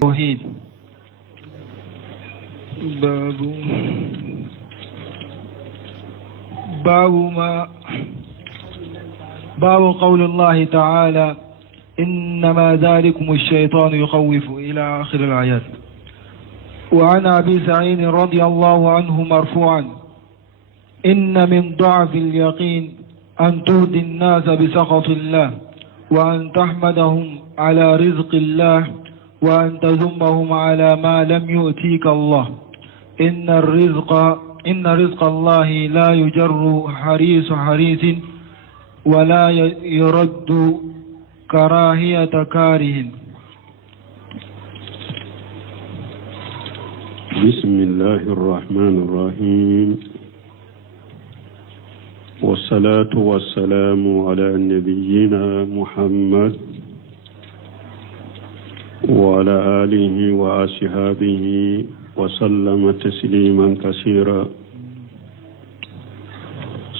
توحيد. باب قول الله تعالى إنما ذلكم الشيطان يخوف إلى آخر الآيات. وعن أبي سعيد رضي الله عنه مرفوعا إن من ضعف اليقين أن تهدي الناس بسخط الله وأن تحمدهم على رزق الله وأن تذمهم على ما لم يؤتيك الله. إن رزق الله لا يجر حريص حريص ولا يرد كراهية كاره. بسم الله الرحمن الرحيم، والصلاة والسلام على نبينا محمد وعلى آله وأصحابه وسلم تسليما كثيرا.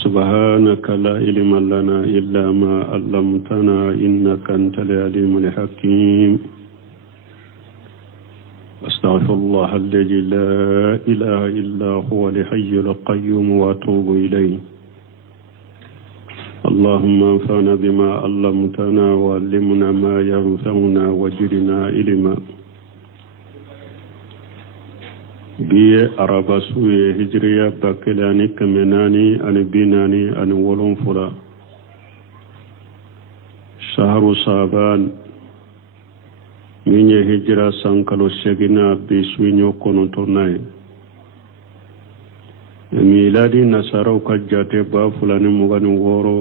سبحانك لا علم لنا إلا ما علمتنا إنك أنت العليم الحكيم. أستغفر الله الذي لا إله إلا هو الحي القيوم وأتوب إليه. اللهم انفعنا بما علمتنا وعلمنا ما ينفعنا وزدنا علما. biye araba suye hijriya bakilani kamenani ani binani ani wolon fula shahru saban minye hijra sankalo segina bisuinyo konotonai miladi nasarau kajjate ba fulani mugani woro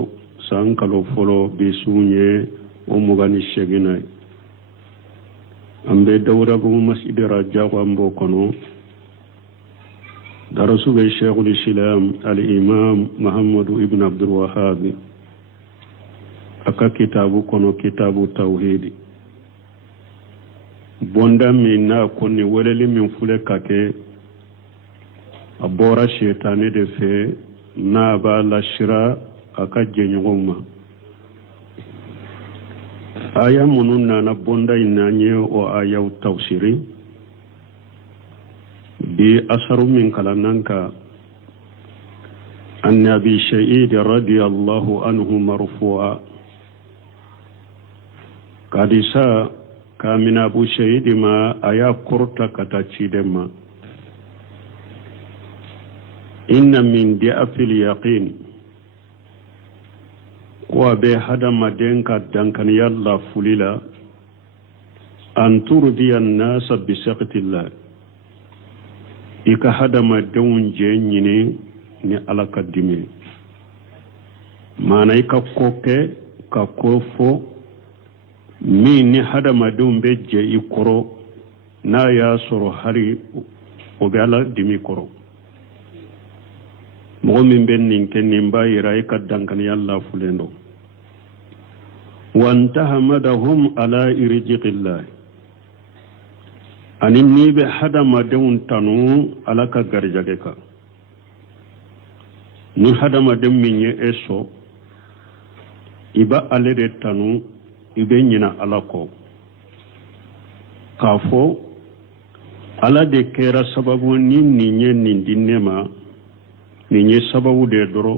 sankalo folo bisunye o mugani seginai ambe dawra bu masjid raja ambo kono درسوا الشيخ الإسلام الإمام محمد ابن عبد الوهاب أكا كتابو كونو كتاب التوحيد بوندا منا كوني وللي من فلكاك أبورا شيطاني دفي نابا لشرا أكا جنيغوما آية منونا نبوندا إناني وآية التوسيري بأثر من كلامك أن أبي سعيد رضي الله عنه مرفوعا قديسا كامن أبو سعيد ما أيا كرتا كتاتشيدما إن من ضعف اليقين وبهدم دينك دنكن يلا فليلا أن ترضي الناس بسخط الله ika hadama dawun je nyine ni alaka dimi mana ika koke ka kofo mi ni hadama dawun be je ikoro na ya soro hari ogala dimi koro mo min ben nin ken nin bayira ika dankan yalla fulendo wa antahamadahum ala irjiqillah ani ni be hadama dawun tanu alaka garjage ka ni hadama dem minye eso iba alede tanu ibe nyina alako kafo ala de kera sababu ni ninye nindinema ninye sababu de doro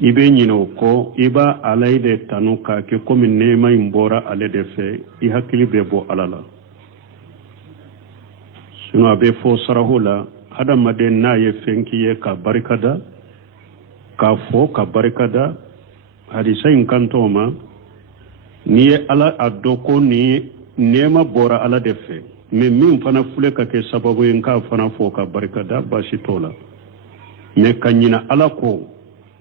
ibe nyina ko iba alaide tanu ka ke komi nema imbora alede fe I hakili bebo alala sino abe fo sarahula hada maden na ye fenkiye ka barikada ka fo ka barikada hadisa in kantoma ni ala adoko ni nema bora ala defe me min fana fule ka ke sababu in ka fana fo ka barikada bashi tola me kanyina ala ko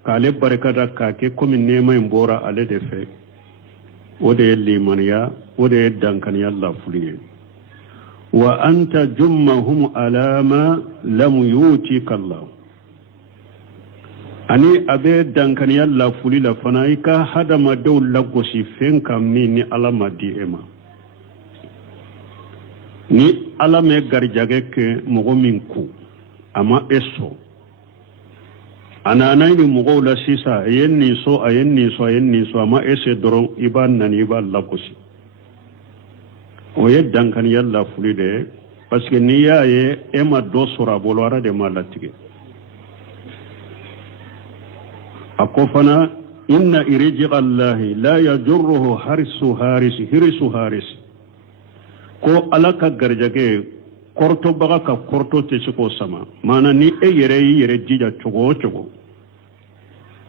ka le barikada ka ke komi nema in bora ala defe ode limaniya ode dankaniya Allah fuliye wa anta jummahum alama lam yutika Allah ani abe dankani Allah fuli la fanaika hadama daw lagosi fenka mini alama di ema ni alame garjage ke mogo min ku ama eso ana nayni mogo la sisa yenni so ama ese doron iban nani iba lagosi o ye dankaniya lafuli de parce que n'i y'a ye e ma dɔ sɔrɔ a bolo ala de ma latigɛ a ko fana inna irji'a allahi la yajurruhu hirisu harisi ko ala ka garijɛgɛ kɔrɔtɔbaga ka kɔrɔtɔ tɛ se k'o sama maana ni e yɛrɛ y'i yɛrɛ jija cogo o cogo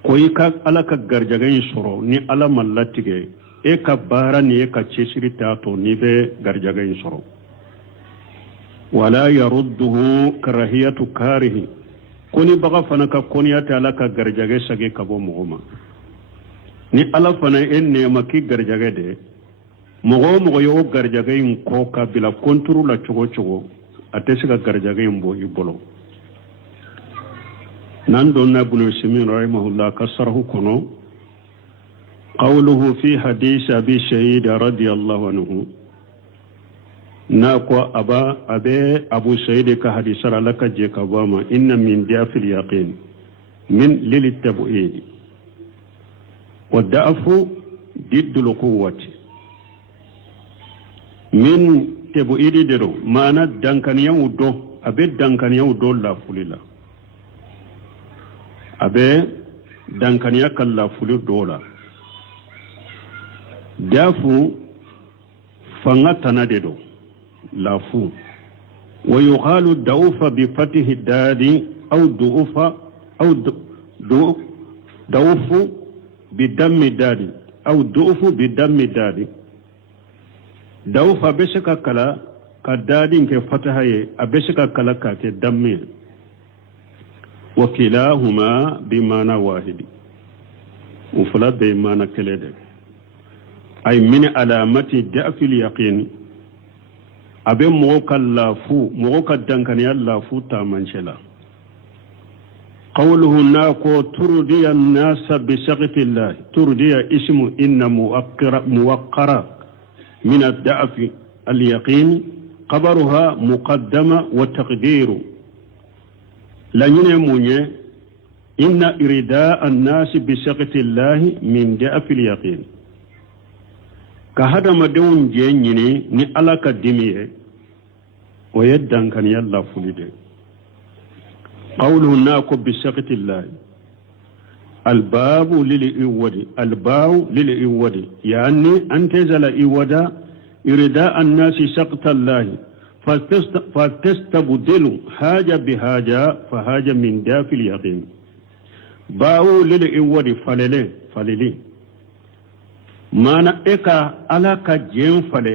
ko i ka ala ka garijɛgɛ in sɔrɔ ni ala ma latigɛ e ka baara ni e ka cɛsiri t'a to n'i bɛ garijɛgɛ in sɔrɔ wala yarudduhu karahiyatu karihi konibaga fana ka koniya tɛ ala ka garijɛgɛ sagi ka bɔ mɔgɔ ma ni ala fana e nɛɛma k'i garijɛgɛ de mɔgɔ o mɔgɔ ye o garijɛgɛ in kɔ ka bila konturu la cogo cogo a tɛ se ka garijɛgɛ in bɔ i bolo n'an donna ibnu simin rahimahullah ka sarahu kɔnɔ qawluhu fi hadisi abi shahid radiyallahu anhu na ko abe abu shahid ka hadisara la ka je ka ba ma inna min da'fil yaqin min lil tab'id wa da'fu diddul quwwati min tab'id dero mana dankaniyan do abe dankaniyan do la fulila abe dankaniya kala fuli dola dafu fanga tanade do lafu wa yuqalu dawfa bi fatihi dadi aw du'fa aw dawfu bi dammi dadi aw du'fu bi dammi dadi dawfa besaka kala ka dadi ke fatahaye abesaka kala ka ke dammi وكلاهما بمعنى واحد وفلا بمعنى كلده أي من علامة ضعف اليقين أبي موكا لافو موكا دنكني اللافو تامنشلا قوله ناكو تردي الناس بسخط الله تردي اسم إن موقرة من الضعف اليقين خبرها مقدمة وتقدير لأنه مني إن إرداء الناس بسخط الله من ضعف اليقين كهذا مدون جيني ني على كدميه ويدن كان يلا فلده قوله ناكو بسخط الله الباب للإود يعني أن تزل إودا إرداء الناس سخط الله فتستبدل حاجة بحاجة فحاجة من دافع اليقين باو للإود فللي مانا إكا على كجين فلي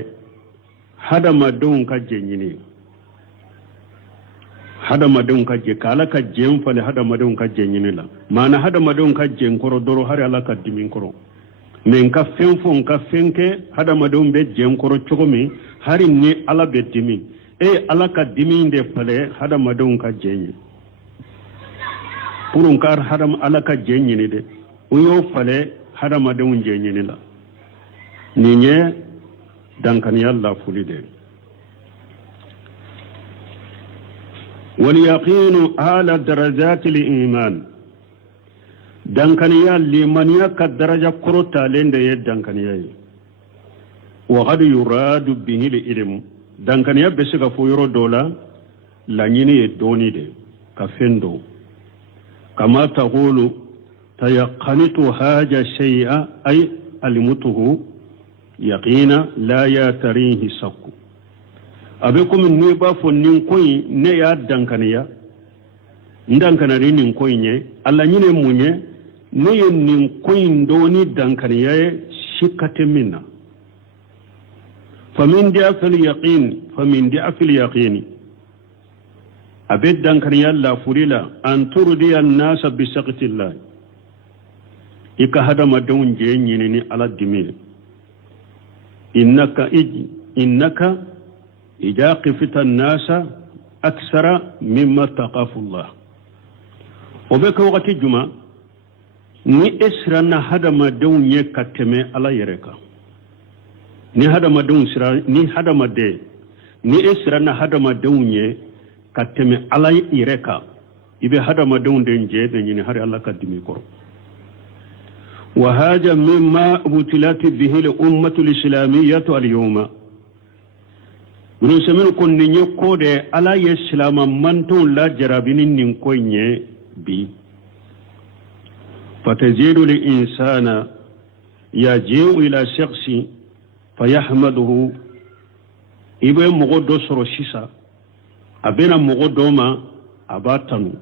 هذا ما دون كجيني هذا ما دون كجين على كجين فلي هذا ما دون كجيني لا مانا هذا ما دون كجين كرو دورو هذا على كدمين كرو من كفين فون كفين كي هذا ما دون بجين كرو تشومي هاري ني على بدمي ala ka dimi de fale hada madon ka jenyi purun kar hada ala ka jenyi ne de uyo fale hada madon jenyi ne la ninye dankan yalla fuli de wal yaqin ala darajat al iman dankan yalli man yakka daraja kurota lende ye dankan yayi wa qad yuradu bihi al ilm dankaniya bɛ se ka fɔ yɔrɔ dɔ la laɲini ye dɔɔni de ka fɛn dɔw kama taqulu tayaqanitu haja shay'a ay alimutuhu yaqina la yatarihi sakku abe komi ne b'a fɔ nin ko in ne y'a dankaniya n dankanari nin ko in ye a laɲini ye mun ye ne ye nin ko in dɔɔni dankaniya ye si ka tɛ min na فمن ضعف اليقين أبدا كان يلا فريلا أن ترضي الناس بسخط الله إك هذا ما دون جيني على الدمير إنك إذا قفت الناس أكثر مما تقاف الله وبك وقت الجمعة ni esrana hada ma dun ye kateme ala yereka ni hada ma dun sira ni hada ma de ni esrana hada ma dun ye kateme ala yereka ibe hada ma dun den je den ni har Allah kadimi ko wa haja mimma ubtilat bihi al ummatu al islamiyyah al yawma Ibn Usaymin ko ni nye ko de ala ye silama manton la jarabini nin ko nye bi fatazidu li insana yaji'u ila shakhsi fayahmaduhu ibe mogo do soro sisa abena mogo do ma abatanu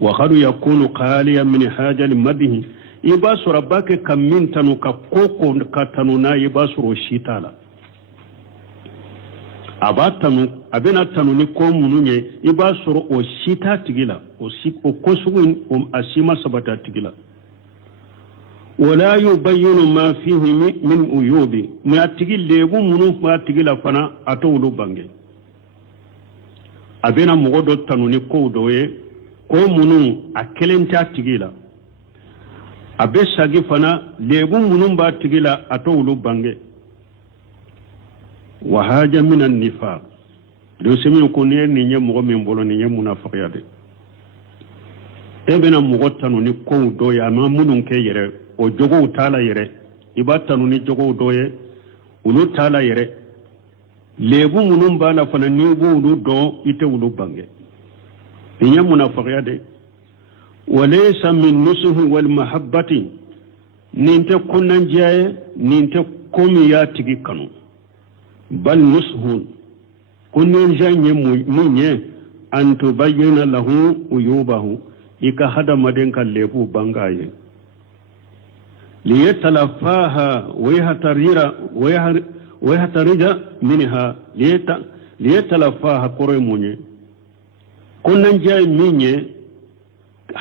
wa qad yakunu qaliyan min haja limadhi iba soro bake kamin tanu ka koko ka tanu na iba soro shitala abatanu abena tanu ni ko mununye iba soro o shita tigila o kosugun asima sabata tigila wala yubayyinu ma fihi min uyubi ma tigil lebu munu ma tigila fana atowulu bange abena mogo do tanu ni ko doye ko munu akelenta tigila abe sagi fana lebu munu ba tigila atowulu bange wa haja min an-nifaq do semi ko ne ni nye mogo min bolo ni nye munafiqiyade ebena mogo tanu ni ko doye ama munun ke yere o jogo tala yere ibatanu ni jogo doye ulu tala yere lebu munum bala fana ni bu ulu do ite ulu bange inya munafiqiya de walaysa min nusuhi wal mahabbati ninte kunnan jaye ninte komi ya tigi kanu bal nusuhun kunnan janye munye an tubayyana lahu uyubahu ika hada maden kan lebu bangaye ليتلفاها ويهترج منها ليتلفاها قريموني كنا جاي مني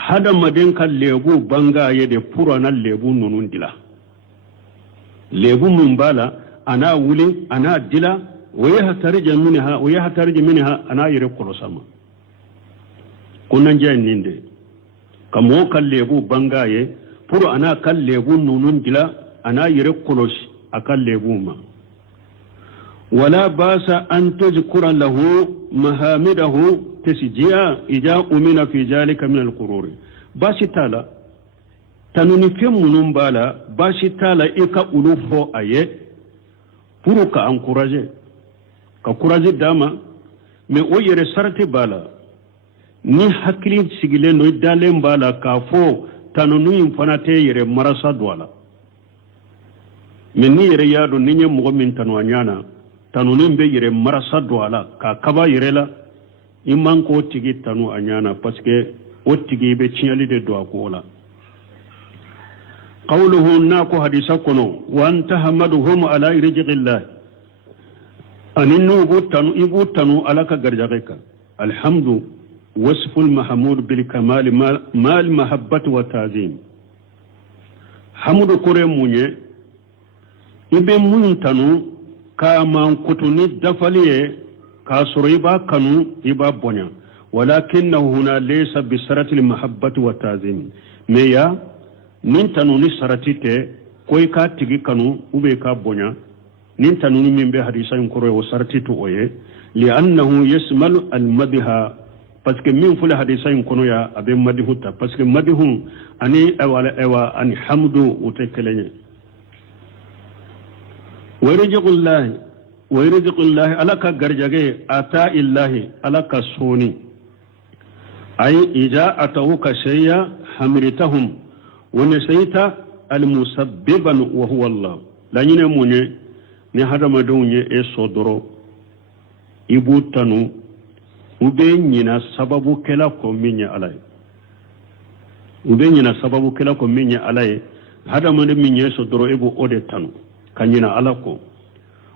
هذا مدين كالليبو بانغا يدي فرانا الليبو نونون دلا ليبو منبالا أنا ولي أنا دلا ويهترج منها أنا يرقل سما كنا جاي نيندي كمو كالليبو بانغا يدي pour ana kal lebu nunun dila ana yire kolos akal lebu ma wala basa an tuzkura lahu mahamidahu tasjiya ija umina fi zalika min alqurur bashi tala tanuni fi munun bala bashi tala ika ulufo aye pour ka encourager ka courage dama me o yere sarti bala ni hakili sigile no dalen bala ka fo tanunu infanate yere marasa dwala men ni yere yado ninye mogo min tanwanyana tanunu be yere marasa dwala ka kaba yere la imman ko tigi tanu anyana parce que o tigi be chiali de do akola qawluhu nako hadisa kono wa anta hamaduhum ala rizqillah aninu ibu tanu alaka garjageka alhamdu وصف المحمود بالكمال ما المحبة والتعظيم حمد كريموني ibe mun tanu ka man kutuni dafaliye ka suriba kanu iba bonya walakinahu huna laysa bi sarati al mahabbati wa ta'zim meya nin tanu ni saratite koy ka tigi kanu ube ka bonya nin tanu ni mimbe hadisa ko o saratitu oye li annahu yasmalu al madha parce que min fula hadisa kono ya abe madihuta parce que madihun ani ewa ani hamdu utekelenye wayrijiqullahi alaka garjage ata illahi alaka soni ay ija atawuka shay'a hamritahum wa nasayta almusabbiban wa huwa Allah la nyine munye ni hadama donye e sodoro ibutanu ube nyina sababu kela ko minya alay ube nyina sababu kela ko minya alay hadama de minya sodoro ibu ode tanu kanyina alako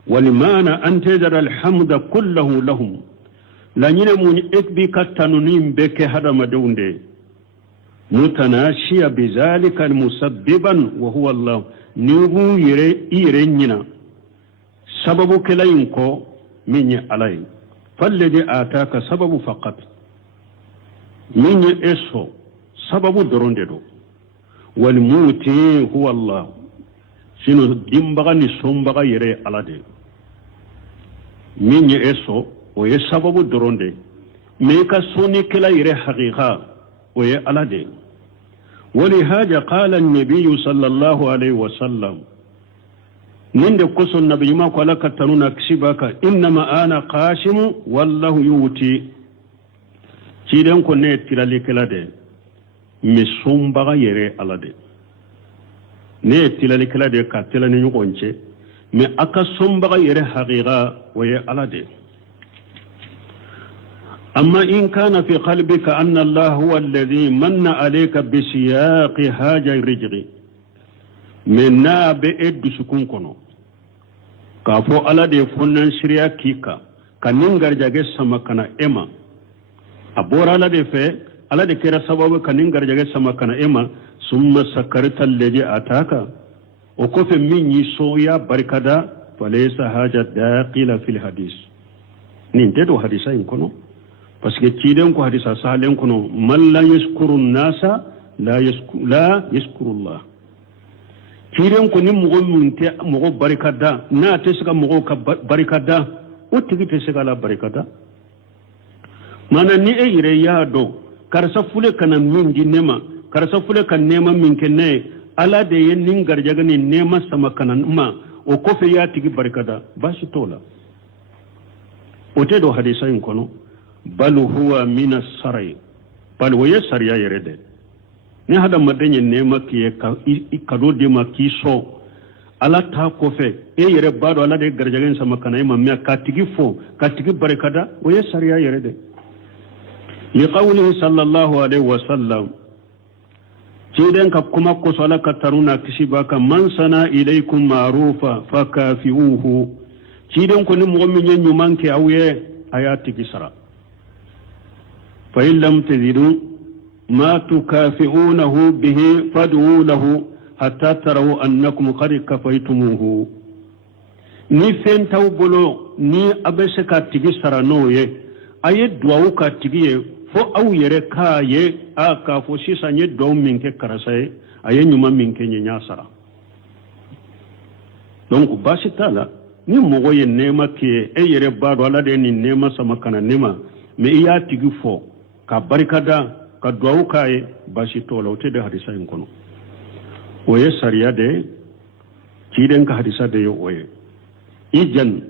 walimana antejara alhamda kullahu lahum la nyine mun ekbi katanu nimbeke hadama deunde mutanashiya bizalika almusabbiban wa huwa Allah nibu ire nyina sababu kelayin ko minya alay falladhi ataka sababu faqat minya eso sababu doronde do wal muti huwa Allah sino dimbaga ni sombaga yere alade minya eso o ye sababu doronde me ka soni kala yere haqiqa o ye alade ولهذا قال النبي صلى الله عليه وسلم ninde koson nabi ma ko ala katanuna kisibaka innama ana qasimu wallahu yuti ciden ko ne tirali kala de mi sumbaga yere ala de ne tilali kala de ka tilani nyugonce mi aka sumbaga yere haqiqa waye ala de أما إن كان في قلبك أن الله هو الذي من عليك بسياق هاجر رجغي من ناب إد سكون كنو كافو على دي فنن شريا كيكا كننغر جاگه سمكنا إما أبور على دي في على دي كرا سبب كننغر جاگه سمكنا إما ثم سكرت الذي أتاك وكف من يسويا بركدا فليس هاجة داقلة في الحديث ننتدو حديثين كنو parce que ciden ko hadisa sahalen kono man la yashkuru nasa la yashkuru Allah ciden ko ni mugo munte mugo barikada na te saka mugo ka barikada o tigi te saka la barikada mana ni e ire ya do karsa fule kana min di nema karsa fule kan nema min kenne ala de yen nin garjaga ni nema sama kana ma o ko fe ya tigi barikada bashi tola o te do hadisa in kono bal huwa min as-sarai bal wa yasriya yerede ni hada madenye nema kiye kado de makiso ala ta ko fe e yere bado ala de garjagen sama kana ima me katigi fo katigi barakada wa yasriya yerede li qawlihi sallallahu alaihi wasallam ciden ka kuma ko sala ka taruna kishibaka man sana ilaykum ma'rufa fakafiuhu ciden ko ni mo min nyumanke awye ayati gisara فإن لم تزدوا ما تكافئونه به فادعوا له حتى تروا أنكم قد كفيتموه ni fen taw bolo ni abese ka tigi sarano ye aye duwawu ka tigi ye fo aw yere ka ye a ka fo sisa nye duwawu min ke karasaye aye nyuma min ke nya sara donc basi tala ni mogo ye nema ke e yere bado ala de ni nema sama kana nema me iya tigi fo ka barikada ka duwawu kaye bashi tola wote de hadisa in kono oye sariya de ciden ka hadisa de yo oye ijan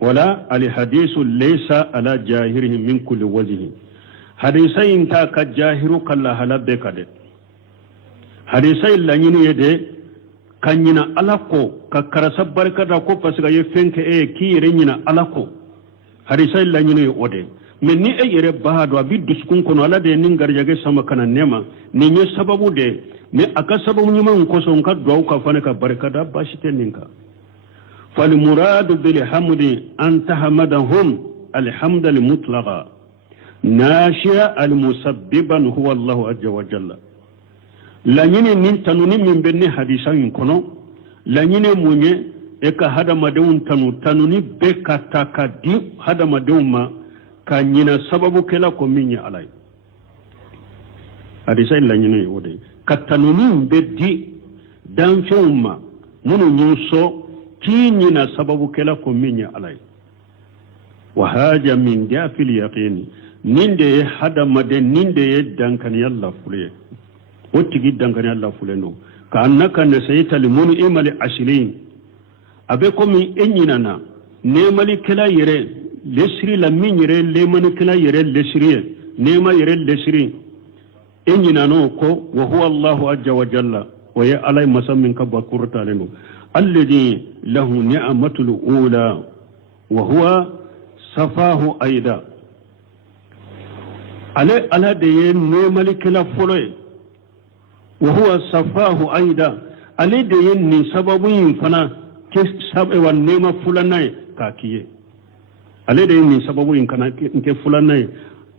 wala al hadisu laysa ala jahirihi min kulli wajhi hadisa in ta ka jahiru kala halabe kade hadisa illa nyini yede kanyina alako ka karasa barikada ko pasiga ye fenke e kire nyina alako hadisa illa nyini ode men ni e yere bahado abi duskun kono ala de nin garjage sama kana nema ni nye sababu de me aka sababu nyima ko son ka do ka fane ka barakada bashite ninka fal muradu bil hamdi an tahmadahum alhamd al mutlaqa nashi'a al musabbiban huwa Allah azza wa jalla la nyine nin tanuni min benni hadisan kono la nyine munye e ka hada madewun tanuni be kataka di hada madewuma ka nyina sababu kela ko minya alay hadisa illa nyina yode katanuni beddi dan fiumma munu nyuso ki nyina sababu kela ko minya alay wa haja min jafil yaqini ninde hada made ninde dankan yalla fuliye wotigi dankan yalla fuleno ka annaka nasayta limun imali aslin abe ko mi enyina na nemali kela yere lesri la minyere lemanu kila yere lesri nema yere lesri enyina no ko wa huwa Allah azza wa jalla wa ya alai masammin ka bakurta lenu alladhi lahu ni'matul ula wa huwa safahu aida ala de nema kila folo wa huwa safahu aida ale de ni sababu yin fana ke sabe wa nema fulana ka kiye ale de ni sababu in kana nke fulanai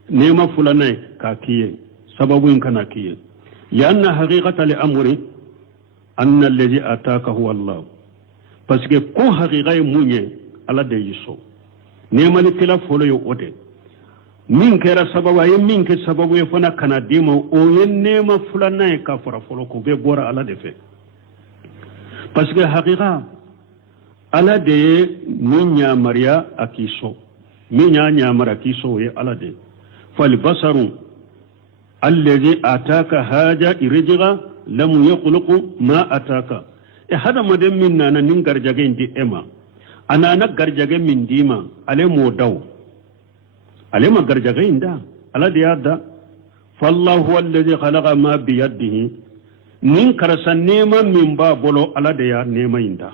nema fulanai ka kiye sababu in kana kiye lianna haqiqata li amri anna alladhi ataka huwa Allah parce que ko haqiqa munye ala de yiso nema li kila folo yo ode min kera sababu ay min ke sababu e fana kana dima o yen nema fulanai ka fara folo ko be bora ala de fe parce que haqiqa ala de minya maria akiso minya nyamara kiso ye ala de fal basaru alladhi ataka haja irjiga lam yakhluqu ma ataka hada maden min nana nin garjage indi ema anana garjage min dima ale mo daw ale ma garjage inda ala de yadda fallahu alladhi khalaqa ma bi yadihi nin karasa nema min ba bolo ala de ya nema inda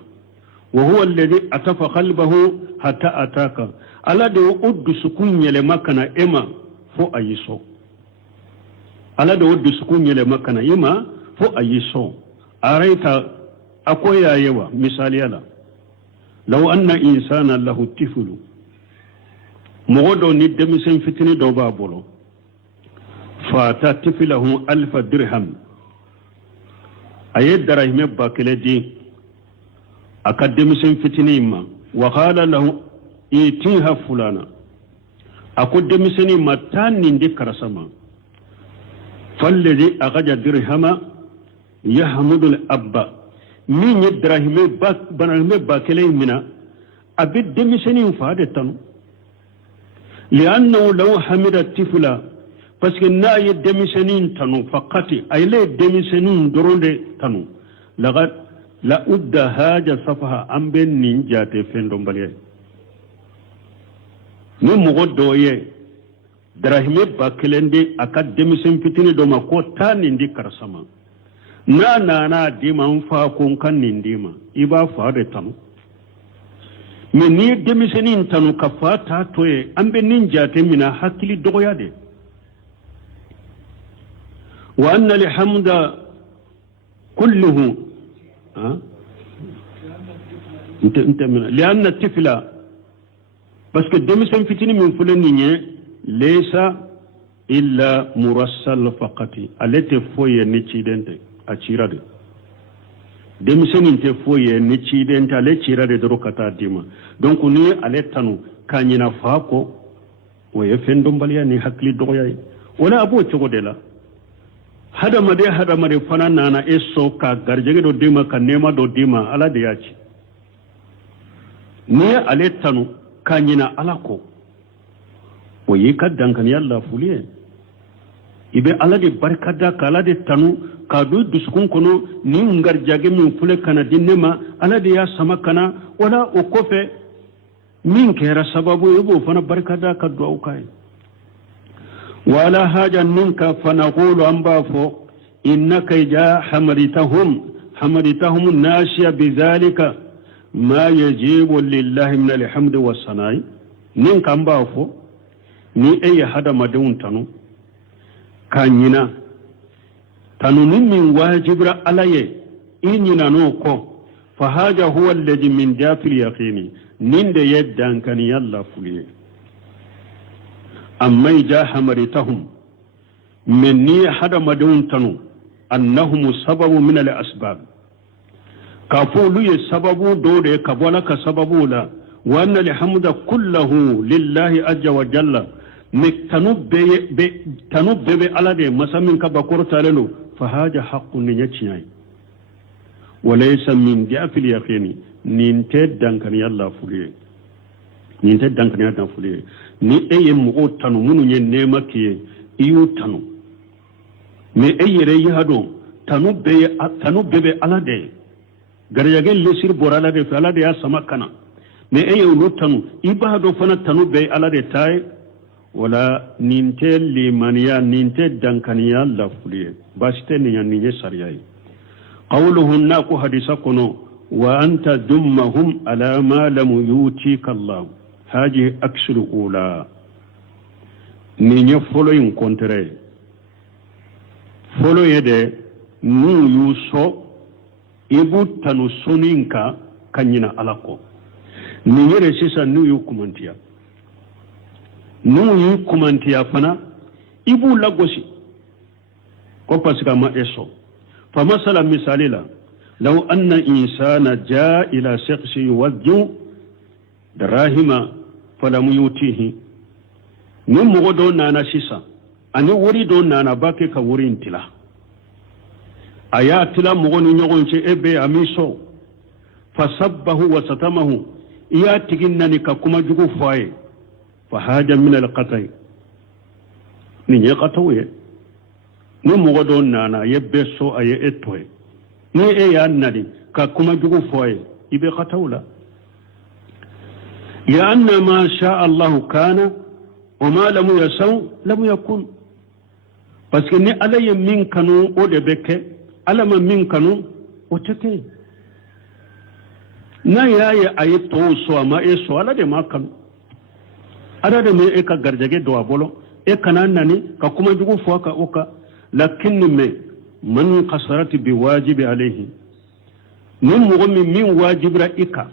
wa huwa alladhi atafa qalbahu hatta ataka ala de uddu sukun yele makana ema fo ayiso ala de uddu sukun yele makana ema fo ayiso araita akoya yawa misali ala law anna insana lahu tiflu mogodo ni demisen fitini do ba bolo fata tiflahu alf dirham ayed darahime bakele di akademisen fitini ma wa qala lahu itiha fulana akodemisen ma tanni ndi karasama falladhi agaja dirhama yahmudu al-abba min yadrahime banahime bakele mina abid demisen faade tanu li'annahu law hamida tifla parce que na ye demisen tanu faqati ayle demisen doronde tanu la udda haja safaha amben ninjate fendo mbaliye ni mogo doye drahime bakelende akademisen fitini do mako tani ndi karsama na dima mfa ko kan nindima iba faade tanu me ni demisen tanu kafata toye ambe ninjate mina hakili dogoyade wa anna lihamda kulluhu لأن الطفل parce que demisen fitini min fulani nye laysa illa murassal faqati alete foye ni cidente a cirade demisen inte foye ni cidente ale cirade doro kata dima donc ni ale tanu kanyina fako o ye fendo mbaliya ni hakli dogoyay wala abo cogodela hada made fana nana eso ka garjege do dima ka nema do dima ala de yaci ni ale tanu kanyina alako o yi kaddan kan yalla fuliye ibe ala de barkada ka ala de tanu ka do duskun kono ni ngarjage min fule kana dinema ala de ya sama kana wala o kofe min kera sababu yebo fana barkada ka do kai ولا حاجة منك فنقول أنبافو إنك جاء حمرتهم الناشية بذلك ما يجيب لله من الحمد والصناع منك أنبافو ni أي حدا مدون تنو كانينا تنو من واجب عليه إننا نوكو فهذا هو الذي من دافع اليقين نند يدان كان يلا فليه أما إذا حمرتهم مني حدا مدون تنو أنهم سبب من الأسباب كفولو يسبب دوري كبولك سبب لا وأن الحمد كله لله عز وجل تنب على دي مسامين كبكور تالنو فهذا حق نيتشي وليس من ضعف اليقين ننتد دانكن يلا فليه ننتد دانكن يلا فليه ni eye mugo tanu munu nye nema kiye iyo tanu me eyere yado tanu bebe alade garayage lesir bor alade fa alade ya samakana me eye ulu tanu ibado fana tanu be alade tay wala ninte limaniya ninte dankaniya lafuliye basite niye sariyai qawluhu naku hadisa kono wa anta dummahum ala ma lam yutika Allah هذه أكس الأولى نيني فولو ينكونتري فولو يدي نو يوسو إبو تنو سونينكا كنينا ألاكو نيني رسيسا نو يكومانتيا فنا إبو لاغوسي كوباسكا ما إسو فمثلا مثالي لو أن إنسان جاء إلى شخص يوجه دراهم فلم يؤتيه من مغدو نانا سيسا أني وريدو نانا باكي كورين تلا آيات تلا مغنو نيغنشي إبي أميسو فصبه وستمه إيا تجنني ككما جغو فاي فهاجا من القطع نيني قطوية ni mogo do nana ye beso aye etoy ni e ya nadi ka kuma jugu foye ibe khatawla ya anna ma sha Allah kana wa ma lam yasau lam yakun parce que ni ala ye min kanu o de beke ala ma min kanu o tete na yaye ayi to so ama e so ala de ma kanu ada de me e ka garjage do abolo e kana nani ka kuma jugu fo ka oka lakin me man qasarati bi wajibi alayhi min wajibra ika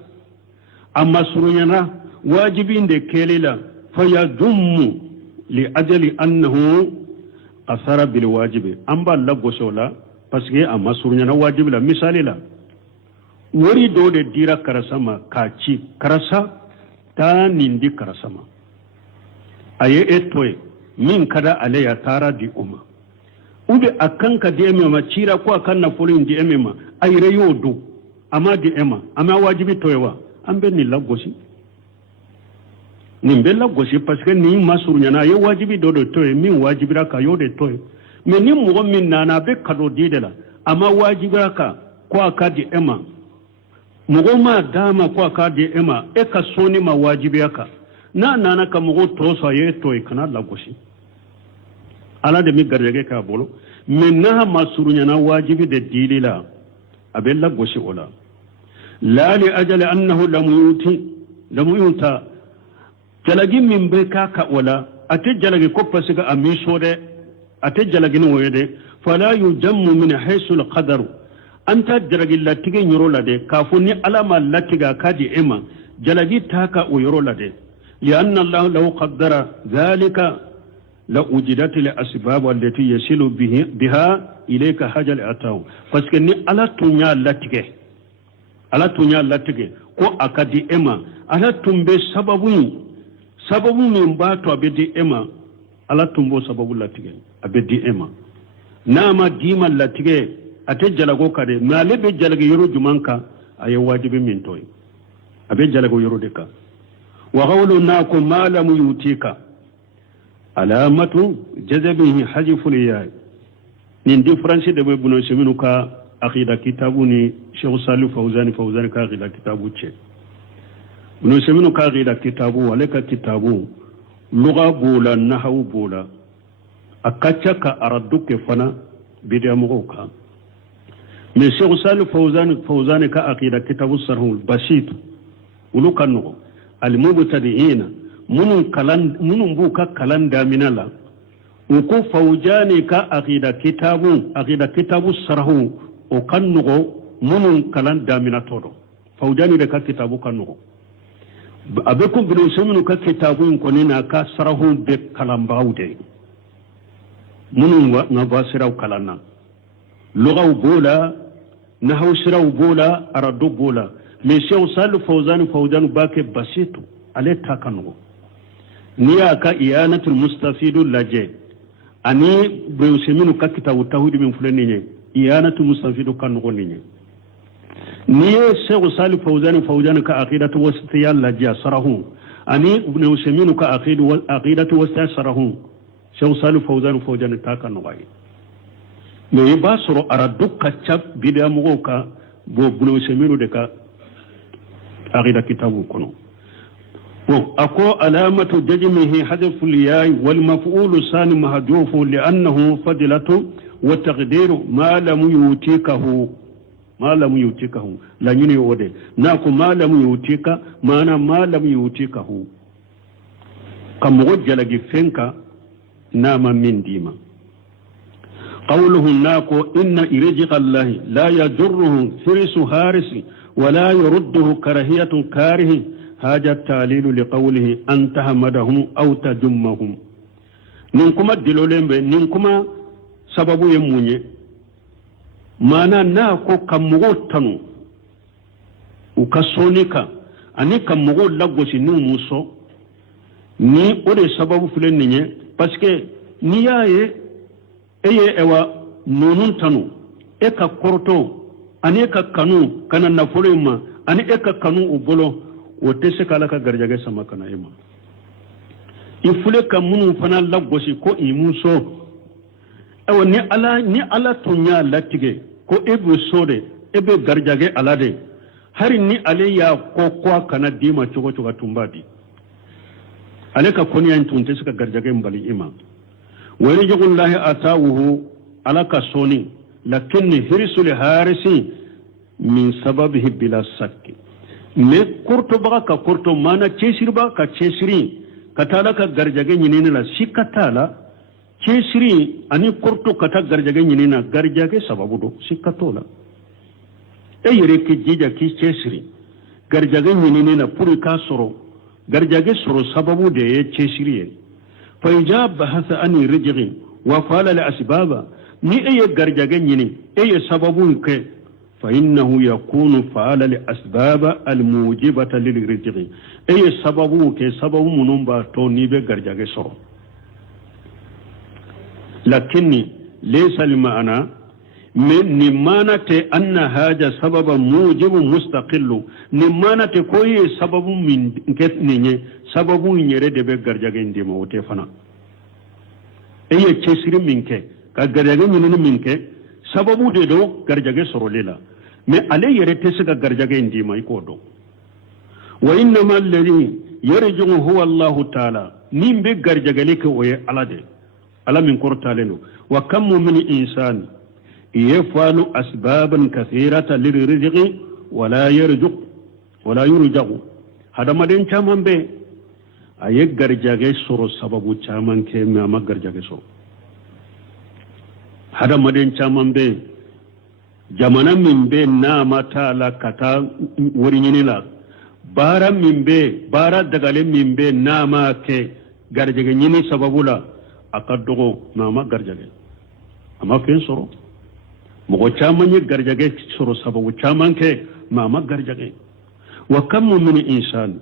amma surunyana wajibin de kelila fayadummu li ajali annahu qasara bil wajibi amba lago sola parce que amma surunyana wajibi la misali la wori do de dira karasama kaci karasa ta nindi karasama aye etoy min kada alaya tara di umma ube akan ka di emma cira ko akan na folin di emma ayre yodo amma di emma amma wajibi toyewa ambe ni lagosi nimbe lagosi parce que ni masurunya na ye wajibi do toye min wajibira ka yode toye mais ni mo min nana be kado didela amma wajibira ka ko aka di emma mo ma dama ko aka di emma e ka soni ma wajibi aka na nana ka mo to so ye toye kana lagosi ala de mi garjage ka bolo men na masurunya na wajibi de dilila abella goshi ola la li ajali annahu lam yuta jalagi min be ka wala ate jalagi ko pasiga amiso de ate jalagi no wede fala yujammu min haythu alqadar anta jalagi latige nyoro la de kafuni alama latiga kadi ema jalagi taka o yoro la de li anna allah law qaddara dhalika la ujidat li asbab allati yasilu biha ilayka hajal ataw parce que ni ala tunya latige ko akadi ema ala tumbe sababu min bato abedi ema ala tumbo sababu latige abedi ema nama dima latige ate jalago kade male be jalage yoro jumanka ay wajibi min toy abe jalago yoro deka wa qawlu nakum ma lam yutika alamatu jazabihi hajiful yaay nin difference de buno seminu ka aqida kitabu ni Sheikh Salih Fawzani ka aqida kitabu ce buno seminu ka aqida kitabu walaka kitabu lugha bula nahwu bula akacha ka araduke fana bidia mugoka mais Sheikh Salih Fawzani ka aqida kitabu sarhul basit ulukanno al mubtadi'ina munun buka kalan daminala uku Fawzani ka aqida kitabu sarhu o kannugo munun kalan damina todo Fawzani de ka kitabu kannugo abekum bin sumunu ka kitabu ko nina ka sarhu be kalan bawde munun wa ngabasiraw kalana lugaw bola nahaw siraw bola aradu bola mais Cheikh Salih Fawzani bake basitu ale takannugo niya ka iyanatul mustafidu laje ani brewseminu ka kitabu tawhid min fulani ne iyanatul mustafidu kan ko ne niye Sheikh Salih Fawzani ka aqidatu wasitiyal laje sarahu ani brewseminu ka aqidatu wasitiyal sarahu Sheikh Salih Fawzani ta kan no wai me basoro aradu ka chab bidamu ka bo brewseminu de ka aqida kitabu kono أكو علامة جزمه حذف الياء والمفعول الثاني محذوف لأنه فضلة وتقدير ما لم يؤتكه لا ينودي ناكو ما لم يؤتك ما لم يؤتكه كم وجل جفنك نام من ديما قوله ناكو إن إرجق الله لا يجره فرس هارس ولا يرده كراهية كاره هذا التعليل لقوله أن تحمدهم أو تجمهم ننكما دلولين بي ننكما سبب يموني مانا ناكو كمغو تنو وكسونيكا أني كمغو لغوشي نموسو ni ode sababu fulen ninye parce que ni yaye eye ewa nonun tanu e ka korto ani ka kanu kana na folema ani e ka kanu ubolo wote se kala ka garjage sama kana ima ifule ka munu fana lagosi ko imuso ewa ni ala tunya latige ko ebu sode ebe garjage alade hari ni ale ya kokwa kana dima chogo choga tumbadi ale ka koni yan tunte suka garjage mbali ima wani jagullahi atawuhu alaka soni lakinni hirisul harisi min sababihi bila sakki me kurto baka ka kurto mana chesiri ba ka chesiri katala ka garjage nyinina la sikatala chesiri ani kurto kata garjage nyinina garjage sababu do sikatola e yere ke jija ki chesiri garjage nyinina puri ka soro garjage soro sababu de ye chesiri ye fa ijab bahatha ani rijghi wa fala li asbaba ni e garjage nyini e sababu ke فإنه يكون فعل لأسباب الموجبة للرزق أي سببه كسبب منبا توني بغرجاك سرو لكني ليس المعنى من نمانة أن هذا سبب موجب مستقل نمانة كوي سبب من كتنيني سبب يرد بغرجاك اندما وتفنا أي تسير منك كغرجاك منك sababu de do garjage soro lela mais ale yere tesga garjage ndima ikodo wa inna ma alladhi yarju huwa Allah ta'ala nimbe garjage leke oye alade ala min qortaleno wa kam min insan yafalu asbaban kathiratan lirizqi wala yurju hada maden chamambe aye garjage soro sababu chaman ke ma garjage soro hada maden caman be jamana min be na mata la kata wurin la bara min be bara dagale min be na ma ke garjage nyini sababula akadogo na ma garjage amma fen soro mo caman ye garjage soro sababu caman ke ma garjage wa kam min insan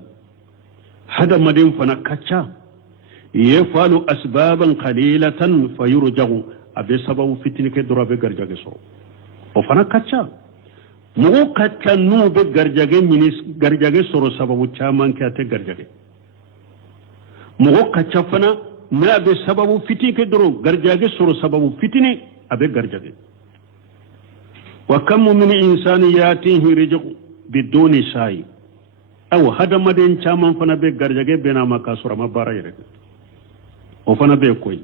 hada maden fana kacha yafalu asbaban qalilatan fayurjagu abe sababu fitini ke dora be garjage so o fana kacha mo kacha nu be garjage minis garjage soro sababu chaman ke ate garjage mo kacha fana na be sababu fitini ke doro garjage soro sababu fitini abe garjage wa kam min insani yatihi rizqu biduni sai aw hada maden chaman fana be garjage bena makasura mabara yere o fana be koy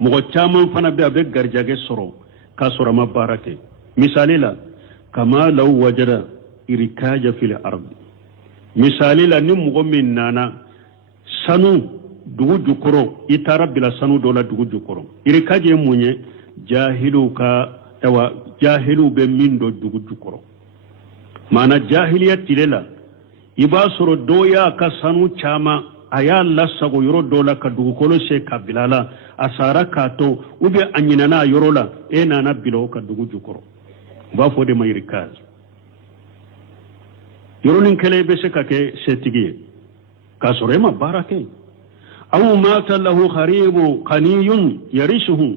mogo caman fana be abe garjage soro ka soro ma barake misali la kama law wajada irikaja fil ard misali la ni mogo min nana sanu dugu jukoro itara bila sanu dola dugu jukoro irikaje munye jahilu ka tawa jahilu be min do dugu jukoro mana jahiliya tilela iba soro doya ka sanu chama aya lasago yoro dola ka dugukolo se kabilala asara kato ube anyinana yorola nana bilo ka dugu jukoro ba fode mayri kaz yoronin kele be se kake setigi ka sorema barake aw mata lahu kharibu qaniyun yarishuhu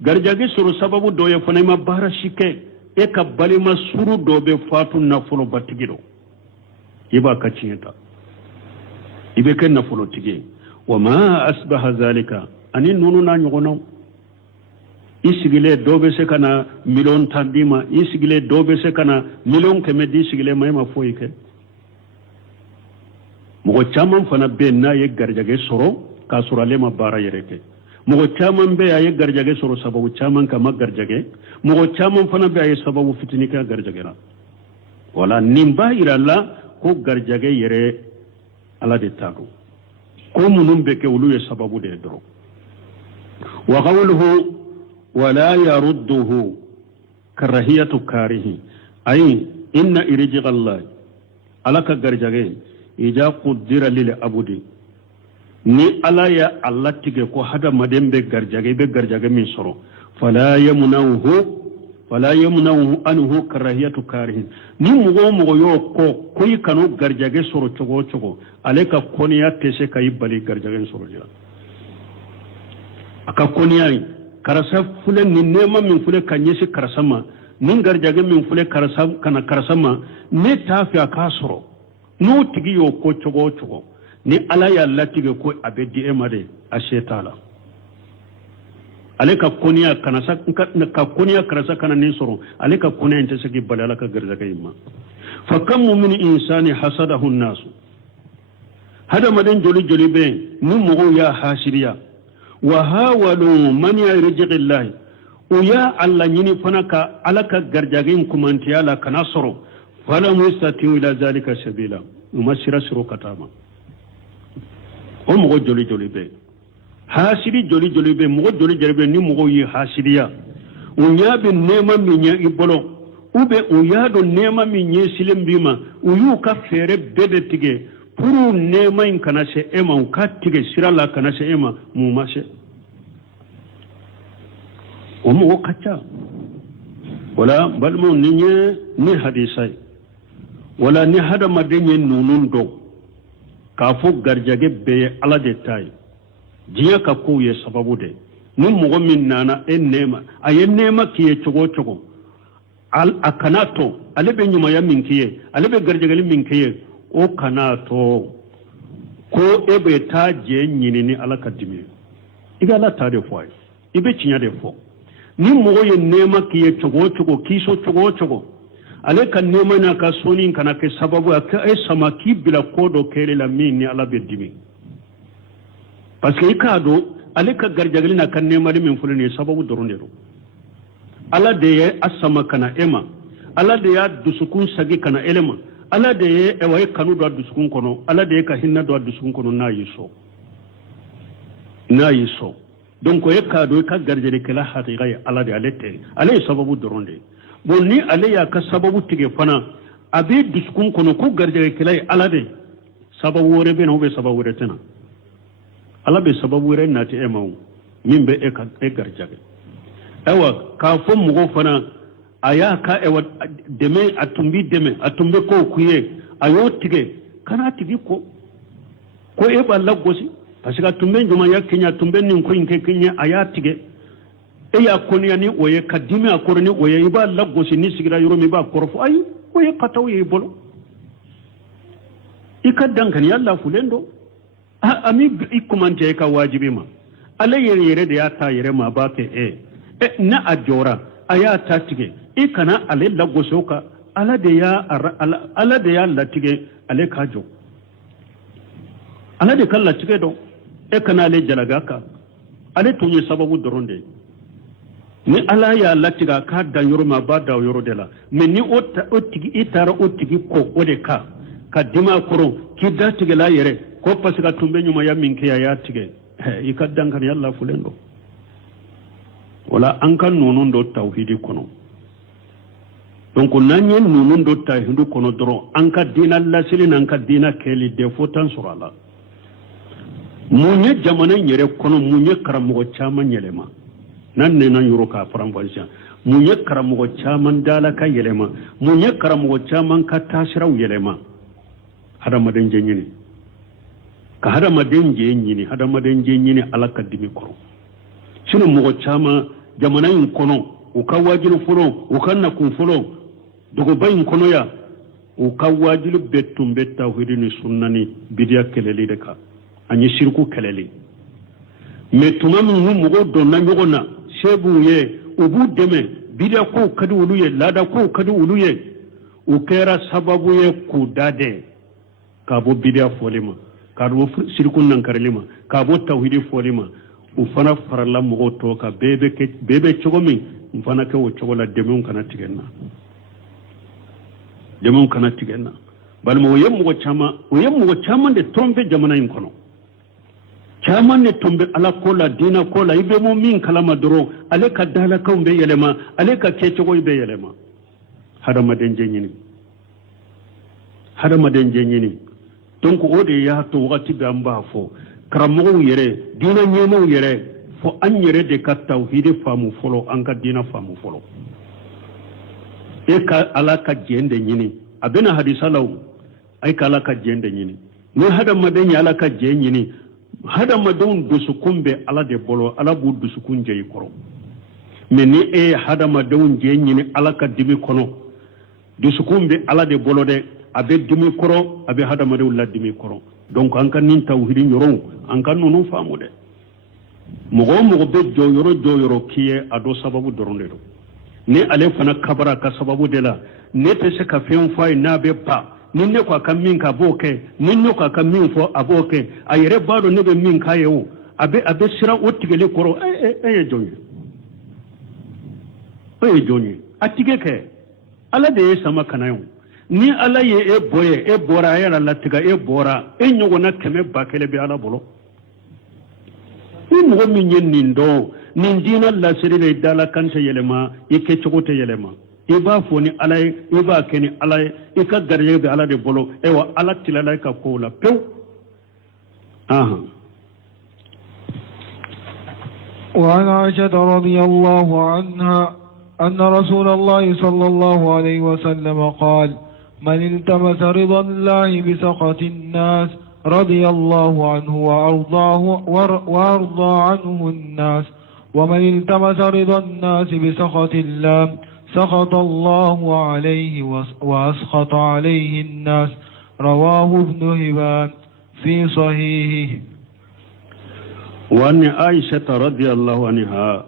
garjage suru sababu doye fonema barashike ka balima suru dobe fatu na folo batigido iba kaciyeta ibe ken na folo tige wa ma asbaha zalika ani nunu na nyogono isigile dobe se kana million tandima isigile dobe se kana million kemedi isigile mayma foyike mo chaman fana be na ye garjage soro ka surale ma bara yereke mo chaman be ye garjage soro sababu chaman ka magarjage mo chaman fana be ye sababu fitini ka garjage na wala nimba iralla ko garjage yere ala de tago ko munum be ke wulu ye sababu de dro wa qawluhu wala yarudduhu karahiyatu karihi ay inna irjiqa allah alaka garjage ija qaddara lil abudi ni ala ya allah tige ko hada madembe garjage min soro fala yamnahu anhu karahiyatu karihin ni mugo yo ko yi kanu garjage soro chogo aleka koniya tese kay bali garjage soro jira aka koniya karasa fule ni nema min fule kanyesi karasama nin garjage min fule karasama ne tafi aka soro no tigi yo ko chogo ni ala ya latige ko abedi emade a shetala aleka koniya kanasa ka koniya karasa kana nin soro aleka koniya inte sagi balala ka garzaga imma fa kam min insani hasadahu an-nas hada madan joli joli be ni mugo ya hasiriya wa hawalu man yarjiqillahi uya alla nyini fanaka alaka garjagin kumantiya la kana soro fala mustatiu ila zalika sabila umasira siro katama o mugo joli joli be hasiri joli joli be mugo joli joli be ni mugo yi hasiriya unya be nema minya ibolo ube uya do nema minye silim bima uyu ka fere bede tige puru nema in kana se ema ka tige sirala kana se ema mu mashe o mugo kacha wala balmo ninye ni hadisai wala ni hada madenye nunun do kafo garjage be ala de tay jiya ka ko ye sababu de ni mugo min nana en nema ayen nema kiye chogo chogo al akanato alebe nyuma ya minkiye alebe garjagali minkiye o kanato ko ebe ta je nyini ni ala kadimi iga la ta de fo ibe chinya de fo ni mugo ye nema kiye chogo chogo kiso chogo chogo ale kan nema na ka soni kana ke sababu ka e samaki bila kodo kele la min ni ala be dimi parce que ikado ale ka garjagali na kan nema min fulani sababu dorondero ala de ye asama kana ema ala de ya dusukun sagi kana elema ala de ye ewaye kanu do dusukun kono ala de ka hinna do dusukun kono na yiso donc e kado ka garjali kala haqiqa ala de alete ale sababu doronde bonni ale ya ka sababu tige fana abi dusukun kono ku garjali kala ala de sababu wore be no be sababu wore tana ala be sababu wore nati emaw mimbe e ka e garjage ewa ka fo mugo fana aya ka ewa deme atumbe ko kuye ayo tige kana tigi ko e balla gosi parce que tumbe njuma ya kenya tumbe nin ko inke kenya aya tige e ya koni yani oye kadimi akoroni oye iba lagosi ni sigira yoro mi ba korfo ay oye kataw ye bolo ikaddan kan yalla fulendo ami ikumante ka wajibi ma ale yere da ya ta yere ma ba ke na ajora aya ta tige ikana ale lagoso ka ala de ya latige ale kajo ala de kala tige do kana ale jalaga ka ale tunye sababu doronde ni ala ya latiga ka dan yoro ma ba da yoro de la mais ni otigi itara otigi ko ode ka dima koro ki datige la yere ko pasika tumbe nyuma ya minke ya tige ikaddan kan yalla fulendo wala an kan nonun do tauhidi kono donc nanye nonun do tauhidi kono doro an ka dina lasili nan ka dina keli de fotan surala munye jamana nyere kono munye karamogo chama nyelema nan ne nan yuro ka faranfasiya munye karamogo chaman dala ka yelema munye karamogo chaman ka tasiraw yelema hada maden jenyini ka hada maden jenyini ala ka dimi koro sino mogo chama jamana yin kono o ka wajilu folo o kan na kun folo dogo bayin kono ya o ka wajilu betum betta hudini sunnani bidiya keleli de ka anyi shirku keleli me tumamu mugo donna nyogona shebu ye ubu deme bidiya ko kadi uluye lada ko kadi uluye o kera sababu ye ku dade ka bo bidiya folima ka bo shirku nan karlima ka bo tauhidi folima ufana farala mugo to ka bebe chogomi ufana ke wo chogola demun kana tigenna balmo wo yemmo chama de trompe jamana yin kono chama ne tombe ala kola dina kola ibe mo min kalama doro ale ka dala ka umbe yelema ale ka ke chogo ibe yelema hada maden jenyini donc ode ya to wakati gamba fo karamogo yere dina nyemo yere fo an yere de ka tauhidi famu folo an ka dina famu folo e ka ala ka jende nyini abena hadisa law ay ka ala ka jende nyini ni hada maden ya ala ka je nyini hada madon dusukumbe ala de bolo ala bu dusukunje yikoro meni hada madon je nyini ala ka dimi kono dusukumbe ala de bolo de abe dimi koro abe hada madon la dimi koro donc an kan nin tawhidin yoron an kan nunu famu de mogo be joyoro kiye ado sababu doronde do ne ale fana kabara ka sababu de la ne te se ka fen fay na be ba ni ne ko ka min ka boke ni ne ko ka min fo aboke ayere bado ne be min ka yewo abe sira otigele koro jonye atige ke ala de sama kanayo ni ala ye e boye e bora ya la tiga e bora e nyogo na keme bakele be ala bolo ni mo mi nyen ndo ni dina la sirbe dala kanse yelema ike chogote yelema e ba foni ala e ba keni ala e ka garye be ala de bolo e wa ala tilala ka ko la pew aha. وعن عائشة رضي الله عنها أن رسول الله صلى الله عليه وسلم قال من التمس رضا الله بسخط الناس رضي الله عنه وأرضى عنه الناس ومن التمس رضا الناس بسخط الله سخط الله عليه وأسخط عليه الناس رواه ابن هبان في صحيحه. وأن عائشة رضي الله عنها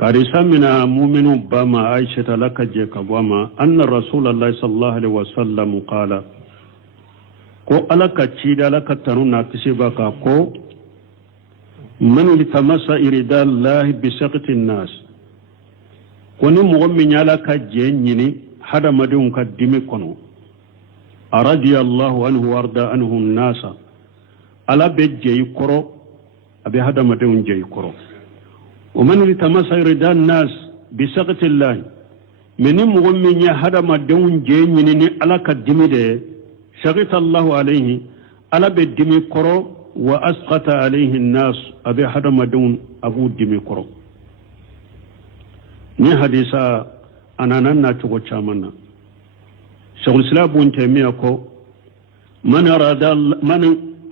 كارثة من مؤمن بما عائشة لك جيك بما أن رسول الله صلى الله عليه وسلم قال ko alaka cida alaka tanuna kisibaka ko man litamasa irida Allah bi saqti an-nas koni mu'min alaka je nyini hada madun ka dimi kono aradi Allah anhu warda anhu an-nas ala be je koro abe hada madun je koro wa man litamasa irida an-nas bi saqti Allah meni mu'min ya hada madun je nyini ni alaka dimi de شغط الله عليه على بدمي كرو وأسقط عليه الناس أبي حدا مدون أبو دمي كرو ني حديثا أنا نانا تقول شامنا شغل الإسلام بن تيمية كو من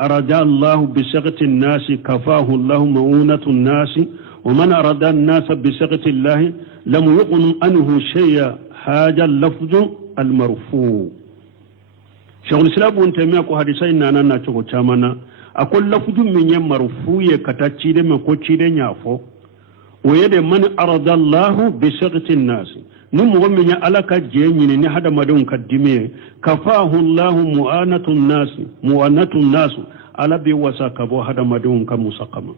أراد الله بسقط الناس كفاه الله مؤونة الناس ومن أراد الناس بسقط الله لم يغن عنه شيء هذا اللفظ المرفوع شغل الإسلام بن تيمية كو حديثا نانا تقول شامنا أقول لفظ من مرفوع كتاتشيد من كوتشيد نيافو ويد من أراد الله بسقط الناس نمو من ألك جيني نحن مدون كدمي كفاه الله مؤانة الناس على بيوسا كبو هذا مدون كمسقما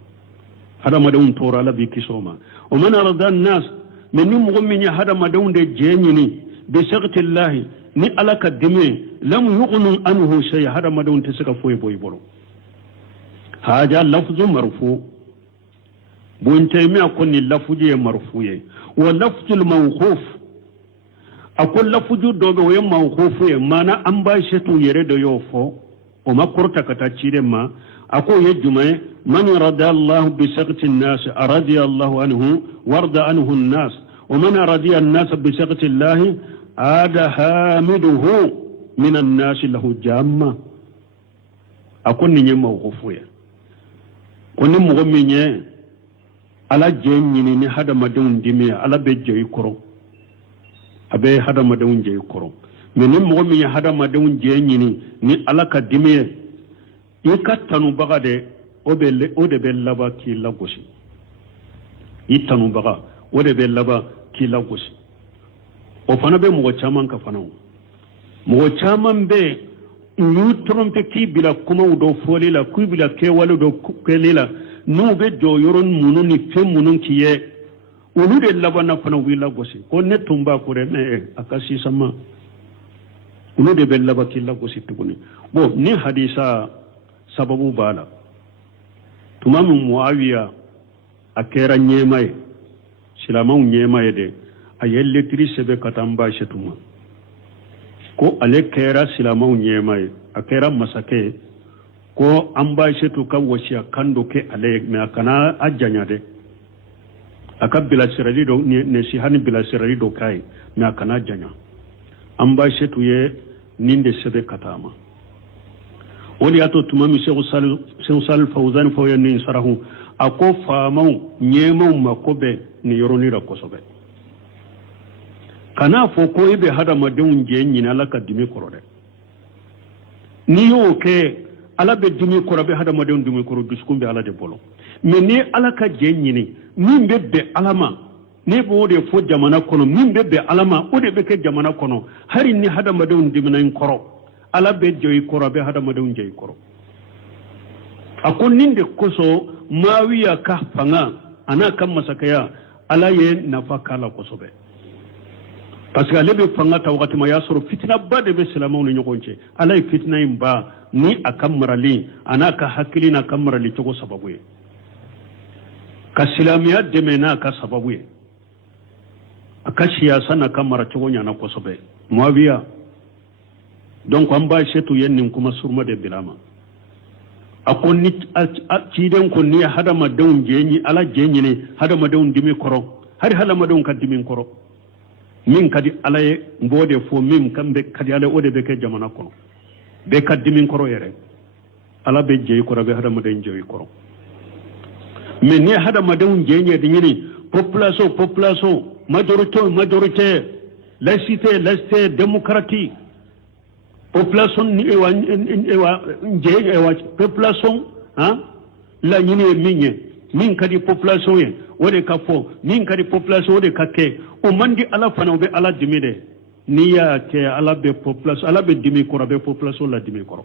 هذا مدون تورا على بكسوما ومن أراد الناس من نمو من هذا مدون جيني بسقط الله ni alaka dime lam yughnu anhu shay hada madon tisaka foy boy bolo haja lafzu marfu bun taymiya kunni lafuje marfuye wa lafzul mawquf akul lafju dobe way mawqufu mana an ba shi to yere da yofo o makurta kata cire ma ako yejume man rada Allah bi saqti an-nas aradi Allah anhu warda anhu an-nas wa man radiya an-nas bi saqti Allah هذا حامده من الناس له جامة أكون نيجي موقوفيا كوني مغميني على جيني هذا مدون دمي على بيجي كرو أبي هذا مدون جي كرو من مغميني هذا مدون جيني ني على كدمي يكتنو بغادي أودي بلبا كي لغوشي يتنو بغا أودي بلبا كي لغوشي o fana be mogo caman ka fana mogo caman be nu trompe ki bila kuma do foli la ku bila ke wala do kele la nu be do yoron munu ni fe munun kiye ulu de labana fana wila gosi ko ne tumba ko re ne akasi sama ulu de be labaki la gosi tuguni bo ni hadisa sababu bala tumamu muawiya akera nyemaye silamaw nyemaye de ayelle tri sebe katamba shetuma ko ale kera silamaw nyemaye akera masake ko amba shetu ka wasiya kando ke ale me akana ajanya de akabila sirali do ne si hani bila sirali do kai me akana ajanya amba shetu ye ninde sebe katama woni ato tumami Sheikh Salih Fawzan fawyan sarahu ako famaw nyemaw makobe ni yoroni ra kosobe kana fo ko ibe hada madun je nyina la ka dimi korode ni yo ke ala be dimi koro be hadamaden dimi koro dusukun be ala de bolo mais ni ala ka je ɲini min be be alama ne bo de fo jamana kono min be be alama o de be ke jamana kono hari ni hadamaden dimina in koro ala be joyi koro be hadamaden joyi koro akon ninde koso mawiya ka fanga ana kan masakaya ala ye nafa kala kosobe parce que ale be fanga ta wakati ma yasoro fitina ba de be silamaw ni ɲɔgɔn ala ye fitina in ba ni akam marali ana ka hakili na kam marali cogo sababu ye ka silamiya dɛmɛ n'a ka sababu ye a ka siyasa na ka mara cogo ɲana kosɛbɛ muawiya donc an b'a setu ye nin kuma suruma de bilama a ko ni ciden ko ni hadamadenw je ala je ɲini hadamadenw dimi kɔrɔ hari hadamadenw ka dimi kɔrɔ min kadi ala ye b'o de fɔ min kan bɛ kadi ala o de bɛ kɛ jamana kɔnɔ bɛɛ ka dimi kɔrɔ yɛrɛ ala bɛ je i kɔrɔ bɛ hadamaden je i kɔrɔ mais ni hadamadenw je ɲɛ de ɲini population majorité laïcité démocratie population ni population la ɲini min ye min kadi population ye o de ka fɔ min kadi population o de ka kɛ o man di ala fana o bɛ ala dimi de n'i y'a kɛ ala bɛ population ala bɛ dimi kɔrɔ a bɛ population la dimi kɔrɔ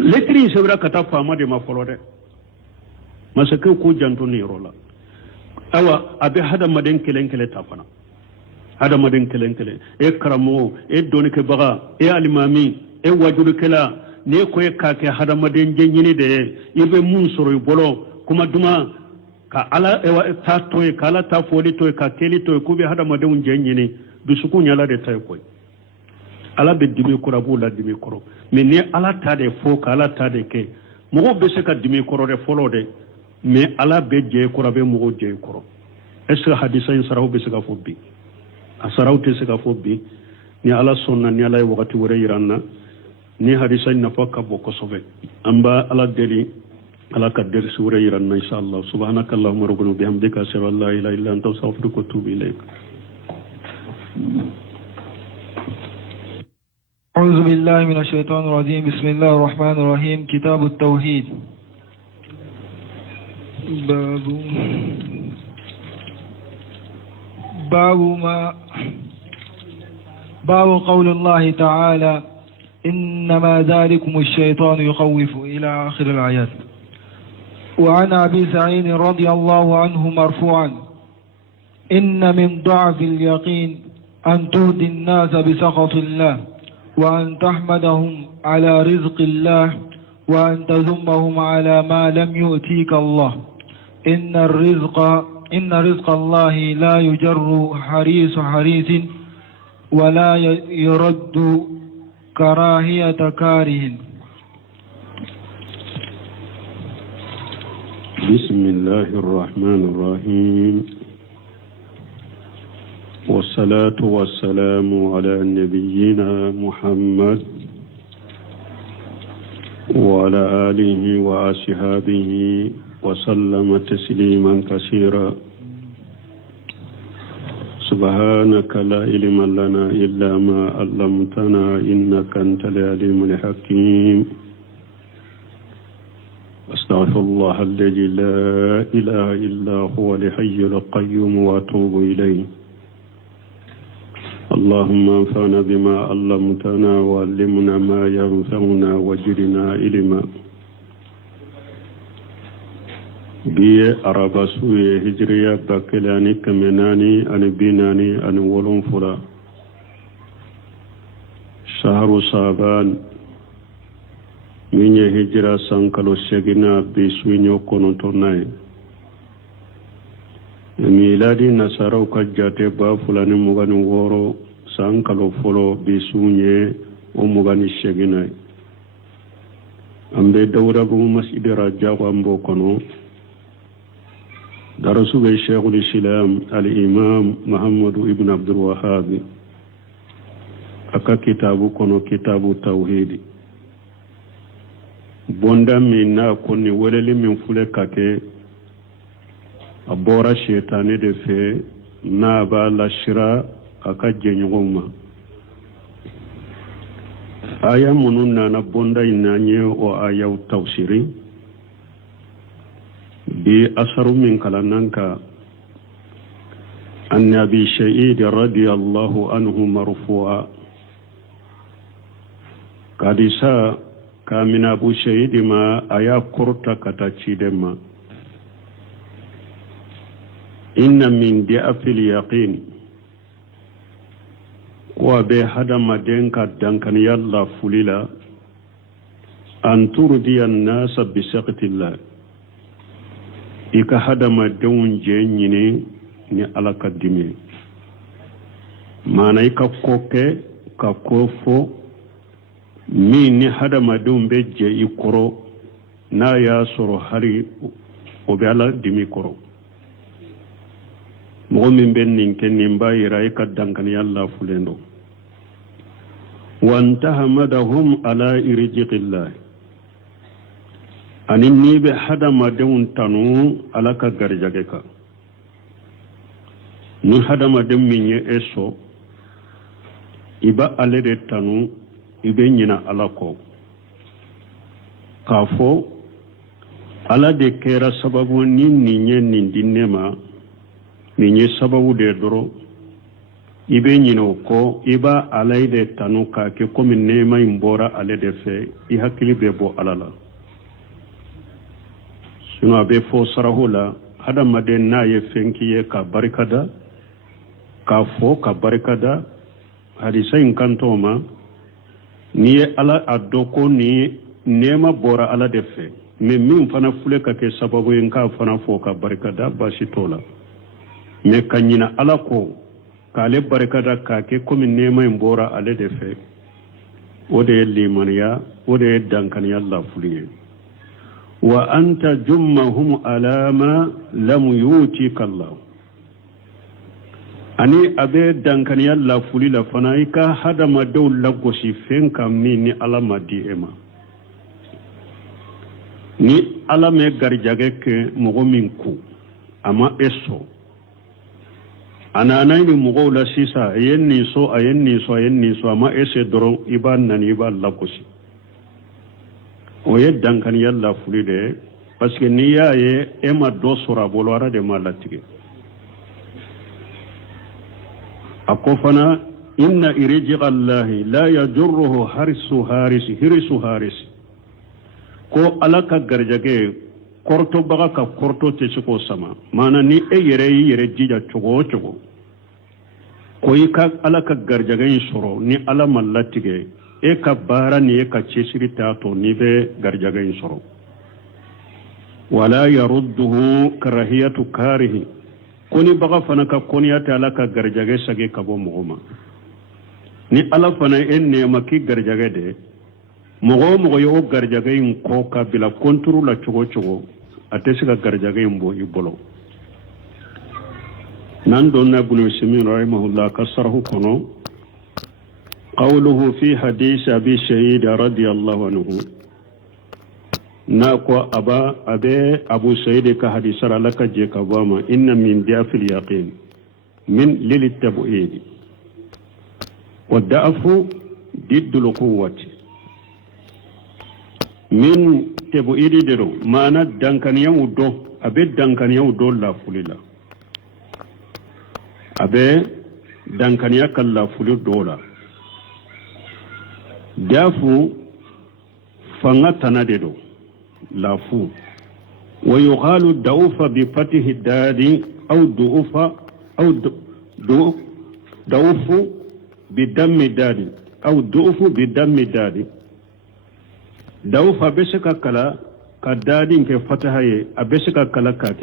lettre in sɛbɛnna ka taa faama de ma fɔlɔ dɛ masakɛw ko janto ni yɔrɔ la awa a bɛ hadamaden kelen kelen ta fana hadamaden kelen kelen e karamɔgɔ e dɔnnikɛbaga e alimami e wajurukɛla n'e ko e k'a kɛ hadamaden jɛ ɲini de ye i bɛ mun sɔrɔ i bolo kuma duman ka ala ta to ye ka ala ta fɔli to ye ka kɛli to ye k'u bɛ hadamadenw jɛ ɲini dusukun ɲala de ta ye koyi ala bɛ dimi kɔrɔ a b'o la dimi kɔrɔ mais ni ala ta de fɔ ka ala ta de kɛ mɔgɔw bɛ se ka dimi kɔrɔ de fɔlɔ de mais ala bɛ jɛ kɔrɔ a bɛ mɔgɔw jɛ kɔrɔ est ce que hadisa in saraw bɛ se ka fɔ bi a saraw tɛ se ka fɔ bi ni ala sɔnna ni ala ye wagati wɛrɛ yira an na ni hadisa in nafa ka bon kosɛbɛ an b'a ala deli ala ka dersi wɛrɛ yira an na inshallah subhanaka allahumma rabbana bihamdika ashhadu an la ilaha illa anta astaghfiruka wa atubu ilayk أعوذ بالله من الشيطان الرجيم بسم الله الرحمن الرحيم كتاب التوحيد باب قول الله تعالى إنما ذلكم الشيطان يخوف إلى آخر الآيات وعن أبي سعيد رضي الله عنه مرفوعا إن من ضعف اليقين أن تهدي الناس بسخط الله وأن تحمدهم على رزق الله وأن تذمهم على ما لم يؤتيك الله إن رزق الله لا يجر حريص ولا يرد كراهية كاره. بسم الله الرحمن الرحيم والصلاة والسلام على نبينا محمد وعلى آله وأصحابه وسلم تسليما كثيرا سبحانك لا علم لنا إلا ما علمتنا إنك أنت العليم الحكيم أستغفر الله الذي لا إله إلا هو الحي القيوم وأتوب إليه اللهم انفعنا بما علمتنا وعلمنا ما ينفعنا وزدنا علما biye araba suye hijriya bakilani kamenani ani binani ani wolon fura shahru saban minye hijra sankalo segina bisuinyo konontonai miladi nasaraw ka jate ba fulani mugani woro sankalo folo bisunye o mugani segina ambe dawra bu masjid rajawa mbo kono درسوا الشيخ الإسلام الإمام محمد ابن عبد الوهاب أكا كتابو كنو كتاب التوحيد بوندا منا كوني وللي من فلكك أبورا شيطاني دفي نابا لشرا أكا جنيغوما aya munun na bonda inanye o aya tawsiri bi asaru min kalananka an abi sha'id radiyallahu anhu marfu'a kadisa kamina abu sha'id ma aya kurta katachi demma inna min di'afil yaqin wa be hadama denka dankan yalla fulila an turdiya an-nasa bi saqtillah ika hadama dawun jenyine ni alaka dimi mana ika koke ka kofo min ni hadama dawun be je ikoro na ya soro hari o be ala dimi koro mo min ben nin ken nin bayira ika dankan yalla fulendo وانتهمدهم على إرجق الله أنني بحدم دون تنو على كغرجك ني حدم دم من يسو إبا على تنو إبنينا على كو كافو على دكيرا سببو نين دينما من سببو درو ibe nyino ko iba alayde tanuka ke komi nema imbora alede fe I hakili be bo alala sino abe fo sarahula hada maden na ye fenkiye ka barikada ka fo ka barikada hadisa inkantoma ni ala adoko ni nema bora ala de fe me min fana fule ka ke sababu inka fana fo ka barikada basitola me kanyina ala ko kale barkada kake komi nema imbora ale de fe ode limaniya ode dankan yalla fuliye wa anta jummahum alama lam yutika Allah ani abe dankan yalla fulila fanaika hadama dawla gosi fenka mini alama di ema ni alame garjage ke mogo minku ama eso ana nayni mugo la sisa yenni so ama ese doro iban nan iban lakosi o yeddan kan yalla fulide parce que ni yaye ema do sura bolwara de malatige akofana inna irjiqa Allah la yajruhu harisu haris ko alaka garjage korto baga ka korto te ko sama mana ni yere jija chogo koyi ka alaka garjagayin soro ni ala mallatige e ka bara ni e ka cesiri tato ni be garjagayin soro wala yarudduhu karahiyatu karihi koni baga fana ka koni ata alaka garjage sage kabo mogoma ni ala fana enne maki garjage de mogo yo garjagayin ko ka bila konturu la chogo atesiga garjagayin bo ibolo نندون ابن سمين رحمه الله كسره كنو قوله في حديث أبي سعيد رضي الله عنه ناكو أبو سعيد كحديث لك جيك أباما إن من ضعف اليقين من للتبعيد والضعف ضد القوة من تبعيد درو معنى دانكن يودو أبي دانكن يودو لا فليلا abe dankaniya kalla fulu dola dafu fanga tanade do lafu wa yuqalu dawfa bi fatihi dadi aw du'ufa aw dawfu bi dammi dadi aw du'ufu bi dammi dadi dawfa besaka kala ka dadi ke fatahaye abesaka kala ka